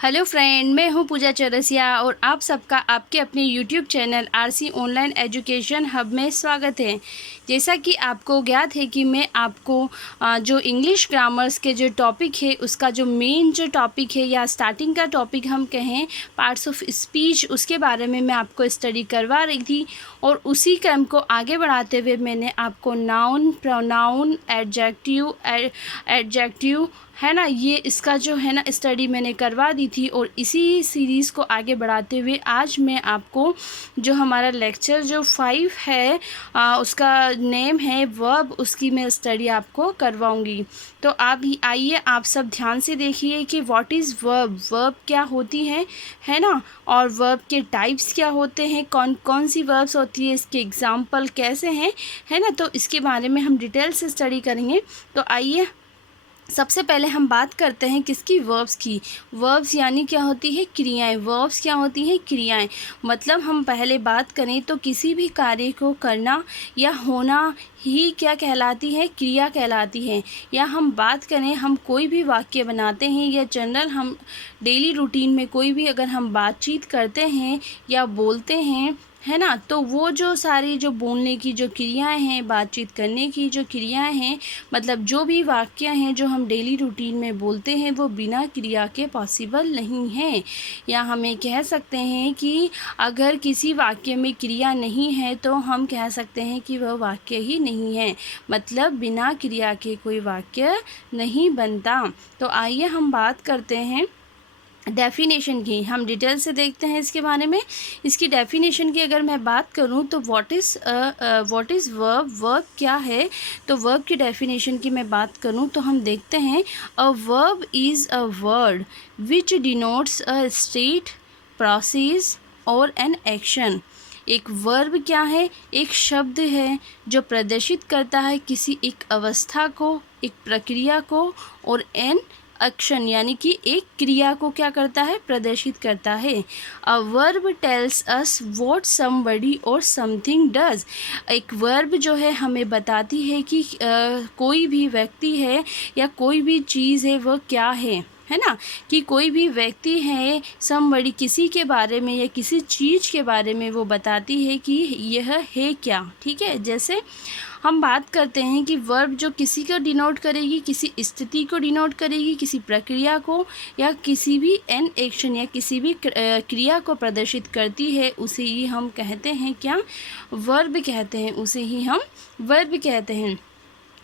Hello friend, मैं हूं पूजा चौरसिया और आप सबका आपके अपने YouTube channel RC online education hub में स्वागत है। जैसा कि आपको ज्ञात है कि मैं आपको जो इंग्लिश ग्रामर्स के जो टॉपिक है उसका जो मेन जो टॉपिक है या स्टार्टिंग का टॉपिक हम कहें पार्ट्स ऑफ स्पीच, उसके बारे में मैं आपको स्टडी करवा रही थी। और उसी क्रम को आगे बढ़ाते हुए मैंने आपको नाउन, प्रोनाउन, एडजेक्टिव है ना, ये इसका जो है ना स्टडी मैंने करवा दी थी। और इसी सीरीज़ को आगे बढ़ाते हुए आज मैं आपको जो हमारा लेक्चर जो 5 है उसका नेम है वर्ब, उसकी मैं स्टडी आपको करवाऊंगी। तो आप ही आइए, आप सब ध्यान से देखिए कि व्हाट इज़ वर्ब, वर्ब क्या होती है ना, और वर्ब के टाइप्स क्या होते हैं, कौन कौन सी वर्ब्स होती है, इसके एग्जाम्पल कैसे हैं, है ना। तो इसके बारे में हम डिटेल से स्टडी करेंगे। तो आइए सबसे पहले हम बात करते हैं किसकी, वर्ब्स की। वर्ब्स यानी क्या होती है, क्रियाएं। वर्ब्स क्या होती हैं, क्रियाएं। मतलब हम पहले बात करें तो किसी भी कार्य को करना या होना ही क्या कहलाती है, क्रिया कहलाती है। या हम बात करें, हम कोई भी वाक्य बनाते हैं या जनरल हम डेली रूटीन में कोई भी अगर हम बातचीत करते हैं या बोलते हैं, है ना, तो वो जो सारी जो बोलने की जो क्रियाएं हैं, बातचीत करने की जो क्रियाएं हैं, मतलब जो भी वाक्य हैं जो हम डेली रूटीन में बोलते हैं वो बिना क्रिया के पॉसिबल नहीं है। या हमें कह सकते हैं कि अगर किसी वाक्य में क्रिया नहीं है तो हम कह सकते हैं कि वह वाक्य ही नहीं है। मतलब बिना क्रिया के कोई वाक्य नहीं बनता। तो आइए हम बात करते हैं डेफिनेशन की। हम डिटेल से देखते हैं इसके बारे में। इसकी डेफिनेशन की अगर मैं बात करूं तो व्हाट इज़ वर्ब, वर्ब क्या है। तो वर्ब की डेफिनेशन की मैं बात करूं तो हम देखते हैं a verb is a word which denotes a state, process और एन एक्शन। एक वर्ब क्या है, एक शब्द है जो प्रदर्शित करता है किसी एक अवस्था को, एक प्रक्रिया को, और एन एक्शन यानी कि एक क्रिया को क्या करता है, प्रदर्शित करता है। A verb tells us what somebody और समथिंग डज। एक वर्ब जो है हमें बताती है कि कोई भी व्यक्ति है या कोई भी चीज़ है वह क्या है ना, कि कोई भी व्यक्ति है, समबडी किसी के बारे में या किसी चीज़ के बारे में वो बताती है कि यह है क्या। ठीक है, जैसे हम बात करते हैं कि वर्ब जो किसी को डिनोट करेगी, किसी स्थिति को डिनोट करेगी, किसी प्रक्रिया को या किसी भी एन एक्शन या किसी भी क्रिया को प्रदर्शित करती है, उसे ही हम कहते हैं क्या, वर्ब कहते हैं, उसे ही हम वर्ब कहते हैं।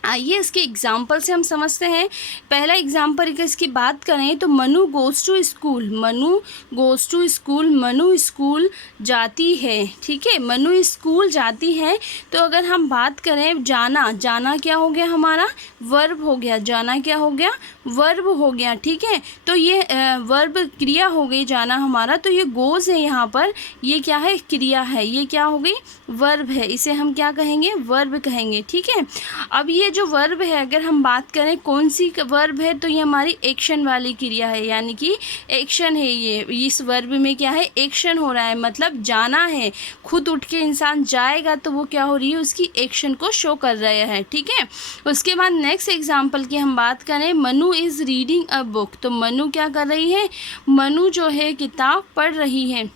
आइए इसके एग्जाम्पल से हम समझते हैं। पहला एग्जाम्पल इसकी बात करें तो Manu goes to school, Manu goes to school, Manu school जाती है। ठीक है, मनु स्कूल जाती है। तो अगर हम बात करें जाना, जाना क्या हो गया हमारा, वर्ब हो गया। जाना क्या हो गया, वर्ब हो गया। ठीक है, तो ये वर्ब क्रिया हो गई जाना हमारा। तो ये गोज़ है यहाँ पर, ये क्या है, क्रिया है, ये क्या हो गई, वर्ब है। इसे हम क्या कहेंगे, वर्ब कहेंगे। ठीक है, अब ये जो वर्ब है अगर हम बात करें कौन सी वर्ब है, तो ये हमारी एक्शन वाली क्रिया है, यानी कि एक्शन है। ये इस वर्ब में क्या है, एक्शन हो रहा है, मतलब जाना है। खुद उठ के इंसान जाएगा तो वो क्या हो रही है, उसकी एक्शन को शो कर रहा है। ठीक है, उसके बाद नेक्स्ट एग्जाम्पल की हम बात करें, Manu is reading a book. तो मनु क्या कर रही है, मनु जो है किताब पढ़ रही है,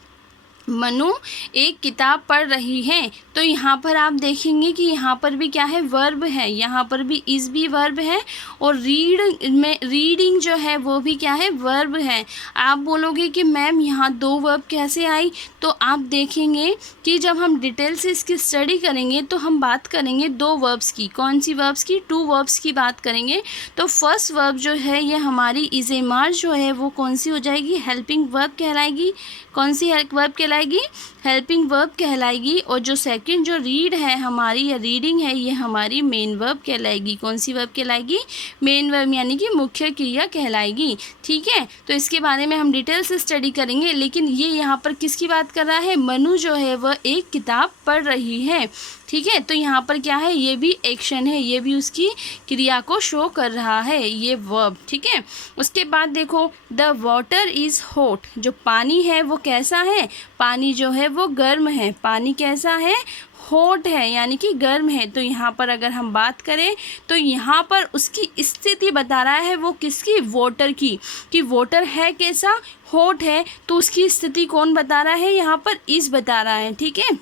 मनु एक किताब पढ़ रही है। तो यहाँ पर आप देखेंगे कि यहाँ पर भी क्या है, वर्ब है, यहाँ पर भी इज़ भी वर्ब है, और रीड में रीडिंग जो है वो भी क्या है, वर्ब है। आप बोलोगे कि मैम यहाँ दो वर्ब कैसे आई, तो आप देखेंगे कि जब हम डिटेल से इसकी स्टडी करेंगे तो हम बात करेंगे दो वर्ब्स की। कौन सी वर्ब्स की, टू वर्ब्स की बात करेंगे। तो फर्स्ट वर्ब जो है ये हमारी इज़ ए मार्च जो है वो कौन सी हो जाएगी, हेल्पिंग वर्ब कहलाएगी। कौन सी वर्ब कहलाएगी, हेल्पिंग वर्ब कहलाएगी। और जो सेकंड जो रीड है हमारी या रीडिंग है, ये हमारी मेन वर्ब कहलाएगी। कौन सी वर्ब कहलाएगी, मेन वर्ब यानी कि मुख्य क्रिया कहलाएगी। ठीक है, तो इसके बारे में हम डिटेल से स्टडी करेंगे। लेकिन ये यहाँ पर किसकी बात कर रहा है, मनु जो है वह एक किताब पढ़ रही है। ठीक है, तो यहाँ पर क्या है, ये भी एक्शन है, ये भी उसकी क्रिया को शो कर रहा है, ये वर्ब। ठीक है, उसके बाद देखो द वाटर इज़ हॉट। जो पानी है वो कैसा है, पानी जो है वो गर्म है। पानी कैसा है, हॉट है यानी कि गर्म है। तो यहाँ पर अगर हम बात करें तो यहाँ पर उसकी स्थिति बता रहा है वो किसकी, वाटर की, कि वाटर है कैसा, हॉट है। तो उसकी स्थिति कौन बता रहा है, यहाँ पर इज बता रहा है। ठीक है,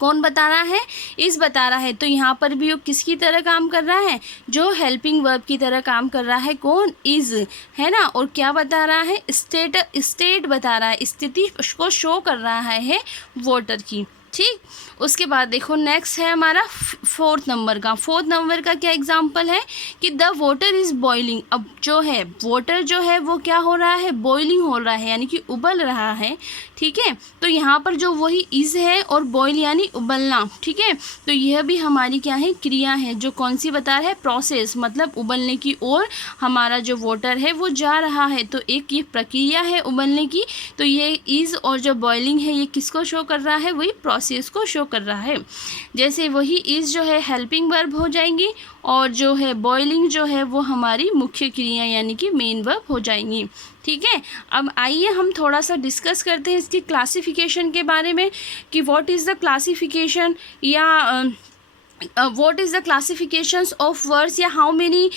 कौन बता रहा है, इस बता रहा है। तो यहाँ पर भी वो किसकी तरह काम कर रहा है, जो हेल्पिंग वर्ब की तरह काम कर रहा है, कौन, इज, है ना। और क्या बता रहा है, स्टेट बता रहा है, स्थिति उसको शो कर रहा है वाटर की। ठीक, उसके बाद देखो नेक्स्ट है हमारा फोर्थ नंबर का। फोर्थ नंबर का क्या एग्जाम्पल है कि द वाटर इज़ बॉइलिंग। अब जो है वाटर जो है वो क्या हो रहा है, बॉइलिंग हो रहा है यानी कि उबल रहा है। ठीक है, तो यहाँ पर जो वही इज़ है और बॉइल यानी उबलना। ठीक है, तो यह भी हमारी क्या है, क्रिया है, जो कौन सी बता रहा है, प्रोसेस, मतलब उबलने की ओर हमारा जो वाटर है वो जा रहा है। तो एक ये प्रक्रिया है उबलने की। तो ये इज़ और जो बॉइलिंग है ये किसको शो कर रहा है, वही प्रोसेस को शो कर रहा है। जैसे वही इज़ जो है हेल्पिंग वर्ब हो जाएंगी और जो है बॉइलिंग जो है वो हमारी मुख्य क्रिया यानी कि मेन वर्ब हो जाएंगी। ठीक है, अब आइए हम थोड़ा सा डिस्कस करते हैं इसकी क्लासिफिकेशन के बारे में कि व्हाट इज़ द क्लासिफिकेशन या what is the classifications of words या how many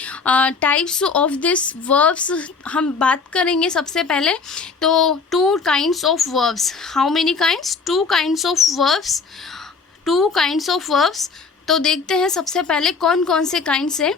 types of this verbs हम बात करेंगे। सबसे पहले तो two kinds of verbs, how many kinds, two kinds of verbs, two kinds of verbs। तो देखते हैं सबसे पहले कौन कौन से kinds है,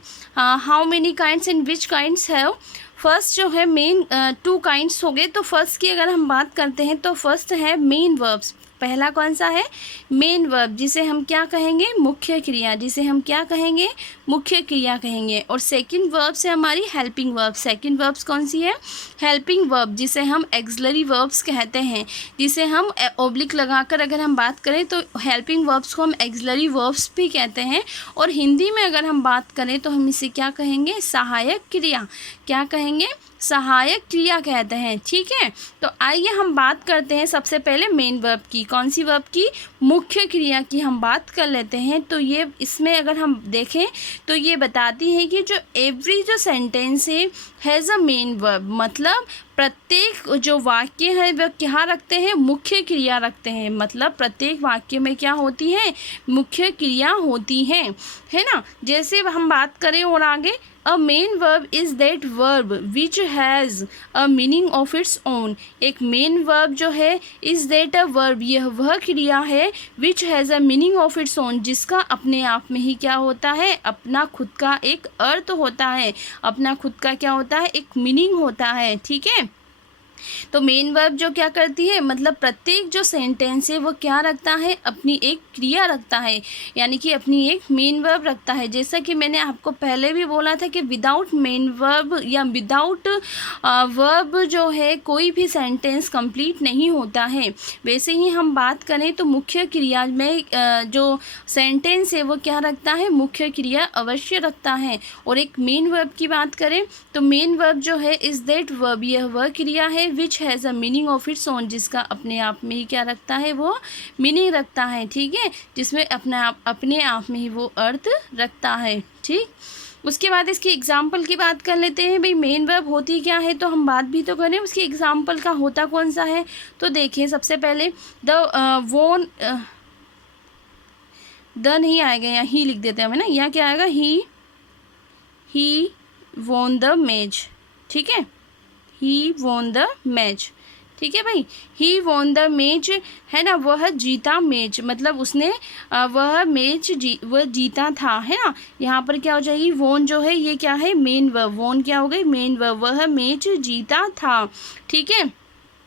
how many kinds and which kinds have। First जो है मेन टू काइंड्स हो गए। तो फर्स्ट की अगर हम बात करते हैं तो फर्स्ट है मेन वर्ब्स। पहला कौन सा है, मेन वर्ब, जिसे हम क्या कहेंगे, मुख्य क्रिया, जिसे हम क्या कहेंगे, मुख्य क्रिया कहेंगे। और सेकंड वर्ब से हमारी हेल्पिंग वर्ब। सेकंड वर्ब्स कौन सी है, हेल्पिंग वर्ब, जिसे हम एक्सलरी वर्ब्स कहते हैं, जिसे हम ओब्लिक लगाकर अगर हम बात करें तो हेल्पिंग वर्ब्स को हम एक्सलरी वर्ब्स भी कहते हैं। और हिंदी में अगर हम बात करें तो हम इसे क्या कहेंगे, सहायक क्रिया। क्या कहेंगे, सहायक क्रिया कहते हैं। ठीक है, तो आइए हम बात करते हैं सबसे पहले मेन वर्ब की। कौन सी वर्ब की, मुख्य क्रिया की हम बात कर लेते हैं। तो ये इसमें अगर हम देखें तो ये बताती है कि जो एवरी जो सेंटेंस है हैज़ अ मेन वर्ब, मतलब प्रत्येक जो वाक्य है वह क्या रखते हैं, मुख्य क्रिया रखते हैं। मतलब प्रत्येक वाक्य में क्या होती है, मुख्य क्रिया होती है ना। जैसे हम बात करें और आगे, अ main verb is that verb which has a meaning of its own. एक मेन वर्ब जो है इज़ दैट अ वर्ब, यह वह क्रिया है which has a meaning of its own, जिसका अपने आप में ही क्या होता है, अपना खुद का एक अर्थ होता है, अपना खुद का क्या होता है, एक मीनिंग होता है। ठीक है, तो मेन वर्ब जो क्या करती है, मतलब प्रत्येक जो सेंटेंस है वो क्या रखता है, अपनी एक क्रिया रखता है, यानी कि अपनी एक मेन वर्ब रखता है। जैसा कि मैंने आपको पहले भी बोला था कि विदाउट मेन वर्ब या विदाउट वर्ब जो है कोई भी सेंटेंस कंप्लीट नहीं होता है। वैसे ही हम बात करें तो मुख्य क्रिया में जो सेंटेंस है वो क्या रखता है, मुख्य क्रिया अवश्य रखता है। और एक मेन वर्ब की बात करें तो मेन वर्ब जो है इज़ दैट वर्ब, यह वह क्रिया है which has a meaning of its own, जिसका अपने आप में ही क्या रखता है, वो मीनिंग रखता है। ठीक है, जिसमें अपने आप में ही वो अर्थ रखता है। ठीक, उसके बाद इसकी एग्जाम्पल की बात कर लेते हैं। भाई मेन वर्ब होती क्या है, तो हम बात भी तो करें उसकी एग्जाम्पल का होता कौन सा है। तो देखिए सबसे पहले द नहीं आएगा, यहाँ ही लिख देते हैं हमें ना, यहाँ क्या आएगा, ही वॉन द मैच। ठीक है, ही वॉन द मैच। ठीक है भाई, ही वॉन द मैच है ना, वह जीता मैच, मतलब उसने वह मैच वह जीता था, है ना। यहाँ पर क्या हो जाएगी, वॉन जो है ये क्या है, मेन वर्ब, वॉन क्या हो गई, मेन वर्ब, वह मैच जीता था। ठीक है,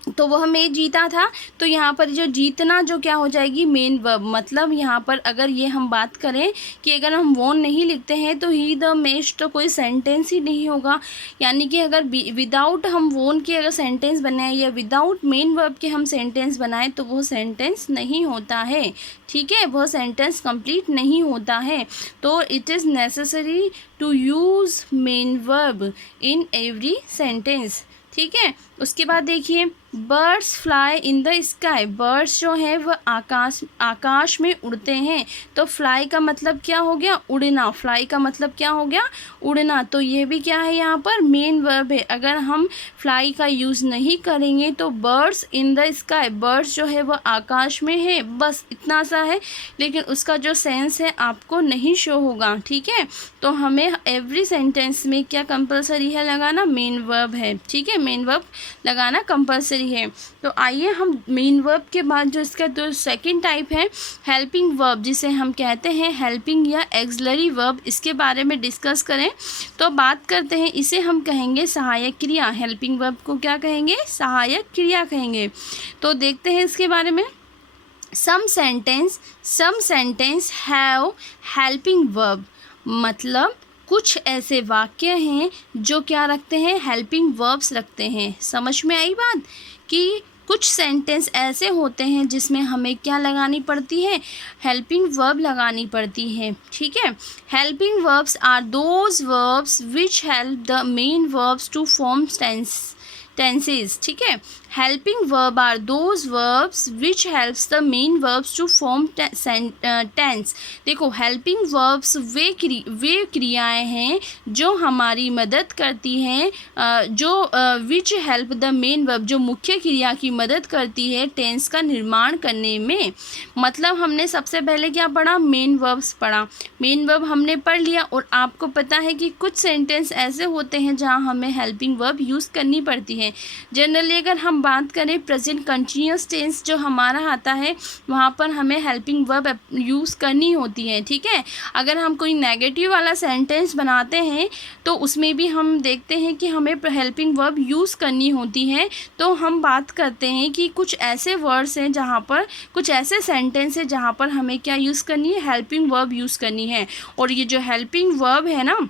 तो वह मैच जीता था, तो यहाँ पर जो जीतना जो क्या हो जाएगी, मेन वर्ब। मतलब यहाँ पर अगर ये हम बात करें कि अगर हम वॉन नहीं लिखते हैं तो ही द मैच, तो कोई सेंटेंस ही नहीं होगा। यानी कि अगर विदाउट हम वॉन के अगर सेंटेंस बनाए या विदाउट मेन वर्ब के हम सेंटेंस बनाएं तो वो सेंटेंस नहीं होता है। ठीक है, वह सेंटेंस कंप्लीट नहीं होता है। तो it is necessary to use main verb in every sentence. ठीक है, उसके बाद देखिए birds fly in the sky, birds जो है वह आकाश में उड़ते हैं। तो फ्लाई का मतलब क्या हो गया, उड़ना, फ्लाई का मतलब क्या हो गया, उड़ना। तो ये भी क्या है, यहाँ पर मेन वर्ब है। अगर हम फ्लाई का यूज़ नहीं करेंगे तो birds in the sky, birds जो है वह आकाश में है, बस इतना सा है, लेकिन उसका जो सेंस है आपको नहीं शो होगा। ठीक है, तो हमें एवरी सेंटेंस में क्या कंपलसरी है लगाना, मेन वर्ब है। ठीक है, मेन वर्ब लगाना कंपलसरी है। तो आइए हम मेन वर्ब के बाद जो इसका जो सेकंड टाइप है हेल्पिंग वर्ब, जिसे हम कहते हैं हेल्पिंग या एक्सलरी वर्ब, इसके बारे में डिस्कस करें तो बात करते हैं, इसे हम कहेंगे सहायक क्रिया। हेल्पिंग वर्ब को क्या कहेंगे, सहायक क्रिया कहेंगे। तो देखते हैं इसके बारे में। Some sentence have helping verb, मतलब कुछ ऐसे वाक्य हैं जो क्या रखते हैं, हेल्पिंग वर्ब्स रखते हैं। समझ में आई बात, कि कुछ सेंटेंस ऐसे होते हैं जिसमें हमें क्या लगानी पड़ती है, हेल्पिंग वर्ब लगानी पड़ती है। ठीक है, helping verbs are those verbs which help the main verbs to form tenses. ठीक है, helping verb are those verbs which helps the main verbs to form tense. देखो, हेल्पिंग वर्ब्स वे क्रियाएं हैं जो हमारी मदद करती हैं, जो which help the main verb, जो मुख्य क्रिया की मदद करती है टेंस का निर्माण करने में। मतलब हमने सबसे पहले क्या पढ़ा, मेन वर्ब्स पढ़ा, मेन वर्ब हमने पढ़ लिया, और आपको पता है कि कुछ सेंटेंस ऐसे होते हैं जहाँ हमें हेल्पिंग वर्ब यूज़ करनी पड़ती है। जनरली अगर हम बात करें प्रेजेंट कंटिन्यूअस टेंस जो हमारा आता है, वहाँ पर हमें हेल्पिंग वर्ब यूज़ करनी होती है। ठीक है, अगर हम कोई नेगेटिव वाला सेंटेंस बनाते हैं तो उसमें भी हम देखते हैं कि हमें हेल्पिंग वर्ब यूज़ करनी होती है। तो हम बात करते हैं कि कुछ ऐसे वर्ड्स हैं जहाँ पर, कुछ ऐसे सेंटेंस है जहाँ पर हमें क्या यूज़ करनी है, हेल्पिंग वर्ब यूज़ करनी है। और ये जो हेल्पिंग वर्ब है ना,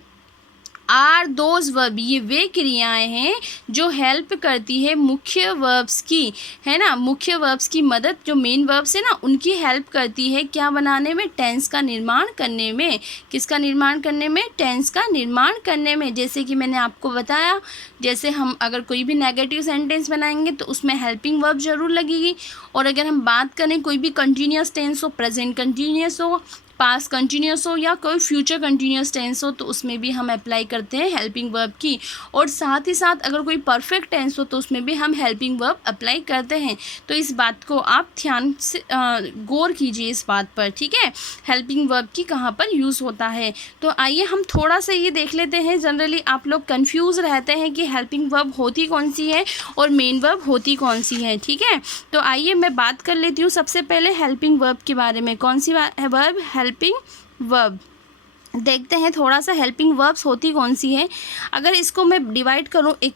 आर दोज वर्ब, ये वे क्रियाएं हैं जो हेल्प करती है मुख्य वर्ब्स की, है ना, मुख्य वर्ब्स की मदद, जो मेन वर्ब्स है ना उनकी हेल्प करती है क्या बनाने में, टेंस का निर्माण करने में। किसका निर्माण करने में, टेंस का निर्माण करने में। जैसे कि मैंने आपको बताया, जैसे हम अगर कोई भी नेगेटिव सेंटेंस बनाएंगे तो उसमें हेल्पिंग वर्ब ज़रूर लगेगी। और अगर हम बात करें कोई भी कंटिन्यूअस टेंस हो, प्रेजेंट कंटिन्यूअस हो, पास्ट कंटिन्यूअस हो, या कोई फ्यूचर कंटिन्यूअस टेंस हो, तो उसमें भी हम अप्लाई करते हैं हेल्पिंग वर्ब की। और साथ ही साथ अगर कोई परफेक्ट टेंस हो तो उसमें भी हम हेल्पिंग वर्ब अप्लाई करते हैं। तो इस बात को आप ध्यान से गौर कीजिए इस बात पर। ठीक है, हेल्पिंग वर्ब की कहाँ पर यूज़ होता है। तो आइए हम थोड़ा सा ये देख लेते हैं। जनरली आप लोग कन्फ्यूज़ रहते हैं कि हेल्पिंग वर्ब होती कौन सी है और मेन वर्ब होती कौन सी है। ठीक है, तो आइए मैं बात कर लेती हूँ सबसे पहले हेल्पिंग वर्ब के बारे में। कौन सी वर्ब, हेल्पिंग वर्ब। देखते हैं थोड़ा सा हेल्पिंग वर्ब्स होती कौन सी है। अगर इसको मैं डिवाइड करूं, एक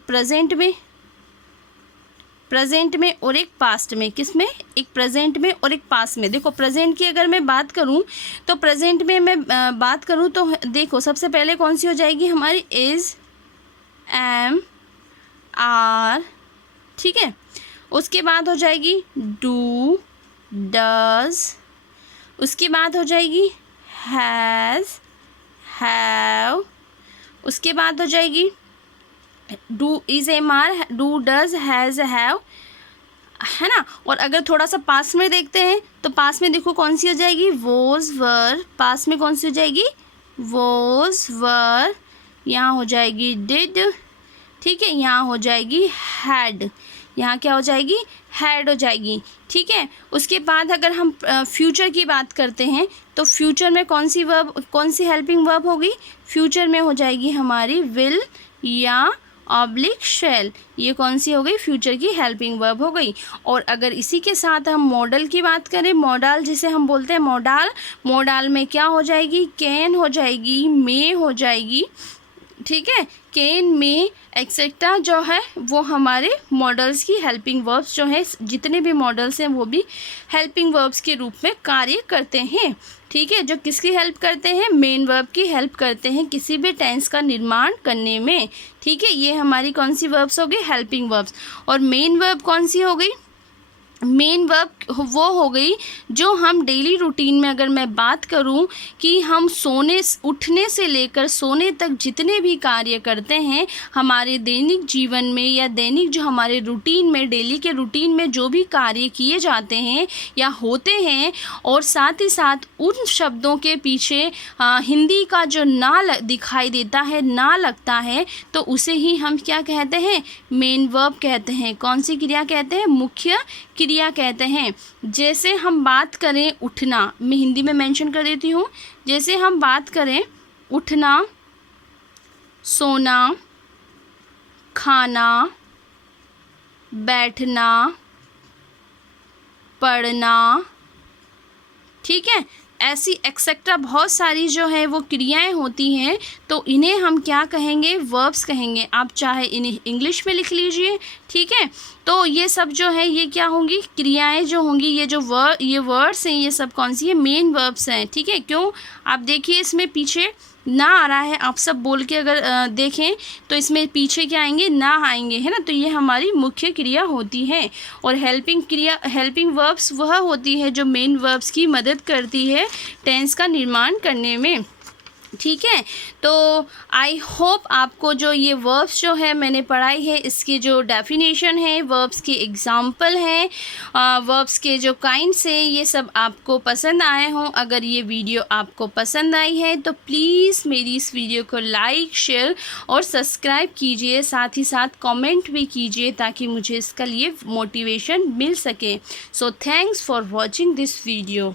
प्रेजेंट में और एक पास्ट में। किस में, एक प्रेजेंट में और एक पास्ट में। देखो, प्रेजेंट की अगर मैं बात करूं तो प्रेजेंट में मैं बात करूं तो देखो सबसे पहले कौन सी हो जाएगी हमारी, इज, एम, आर। ठीक है, उसके बाद हो जाएगी डू, डज, उसके बाद हो जाएगी हैज़, हैव, उसके बाद हो जाएगी do, is, am, are, do, does, has, have, है ना। और अगर थोड़ा सा पास में देखते हैं तो पास में देखो कौन सी हो जाएगी, वोज, वर। पास में कौन सी हो जाएगी, वोज, वर। यहाँ हो जाएगी डिड। ठीक है, यहाँ हो जाएगी हैड। यहाँ क्या हो जाएगी, हैड हो जाएगी। ठीक है, उसके बाद अगर हम फ्यूचर की बात करते हैं तो फ्यूचर में कौन सी वर्ब, कौन सी हेल्पिंग वर्ब होगी, फ्यूचर में हो जाएगी हमारी विल या ऑब्लिक शैल। ये कौन सी हो गई, फ्यूचर की हेल्पिंग वर्ब हो गई। और अगर इसी के साथ हम मॉडल की बात करें, मॉडल जिसे हम बोलते हैं मॉडल, मॉडल में क्या हो जाएगी, कैन हो जाएगी, मे हो जाएगी। ठीक है, कैन, मे, एक्सेट्रा जो है वो हमारे मॉडल्स की हेल्पिंग वर्ब्स जो है, जितने भी मॉडल्स हैं वो भी हेल्पिंग वर्ब्स के रूप में कार्य करते हैं। ठीक है, जो किसकी हेल्प करते हैं, मेन वर्ब की हेल्प करते हैं किसी भी टेंस का निर्माण करने में। ठीक है, ये हमारी कौन सी वर्ब्स हो गई, हेल्पिंग वर्ब्स। और मेन वर्ब कौन सी हो गई, मेन वर्ब वो हो गई जो हम डेली रूटीन में, अगर मैं बात करूं कि हम उठने से लेकर सोने तक जितने भी कार्य करते हैं हमारे दैनिक जीवन में या दैनिक जो हमारे रूटीन में, डेली के रूटीन में जो भी कार्य किए जाते हैं या होते हैं, और साथ ही साथ उन शब्दों के पीछे हिंदी का जो ना दिखाई देता है, ना लगता है, तो उसे ही हम क्या कहते हैं? मेन वर्ब कहते हैं। कौन सी क्रिया कहते हैं? मुख्य क्रिया कहते हैं। जैसे हम बात करें उठना, मैं हिंदी में मेंशन कर देती हूँ। जैसे हम बात करें उठना, सोना, खाना, बैठना, पढ़ना, ठीक है, ऐसी एक्सेट्रा बहुत सारी जो है वो क्रियाएं होती हैं, तो इन्हें हम क्या कहेंगे? वर्ब्स कहेंगे। आप चाहे इन्हें इंग्लिश में लिख लीजिए, ठीक है। तो ये सब जो है ये क्या होंगी? क्रियाएं जो होंगी, ये वर्ड्स हैं, ये सब कौन सी है? मेन वर्ब्स हैं, ठीक है। क्यों? आप देखिए इसमें पीछे ना आ रहा है, आप सब बोल के अगर देखें तो इसमें पीछे क्या आएंगे? ना आएंगे, है ना। तो ये हमारी मुख्य क्रिया होती है। और हेल्पिंग वर्ब्स वह होती है जो मेन वर्ब्स की मदद करती है टेंस का निर्माण करने में, ठीक है। तो आई होप आपको जो ये वर्ब्स जो है मैंने पढ़ाई है, इसकी जो डेफिनेशन है, वर्ब्स की एग्जांपल है, वर्ब्स के जो काइंड्स हैं, ये सब आपको पसंद आए हों। अगर ये वीडियो आपको पसंद आई है तो प्लीज़ मेरी इस वीडियो को लाइक, शेयर और सब्सक्राइब कीजिए। साथ ही साथ कमेंट भी कीजिए ताकि मुझे इसका लिए मोटिवेशन मिल सके। So thanks for watching this video.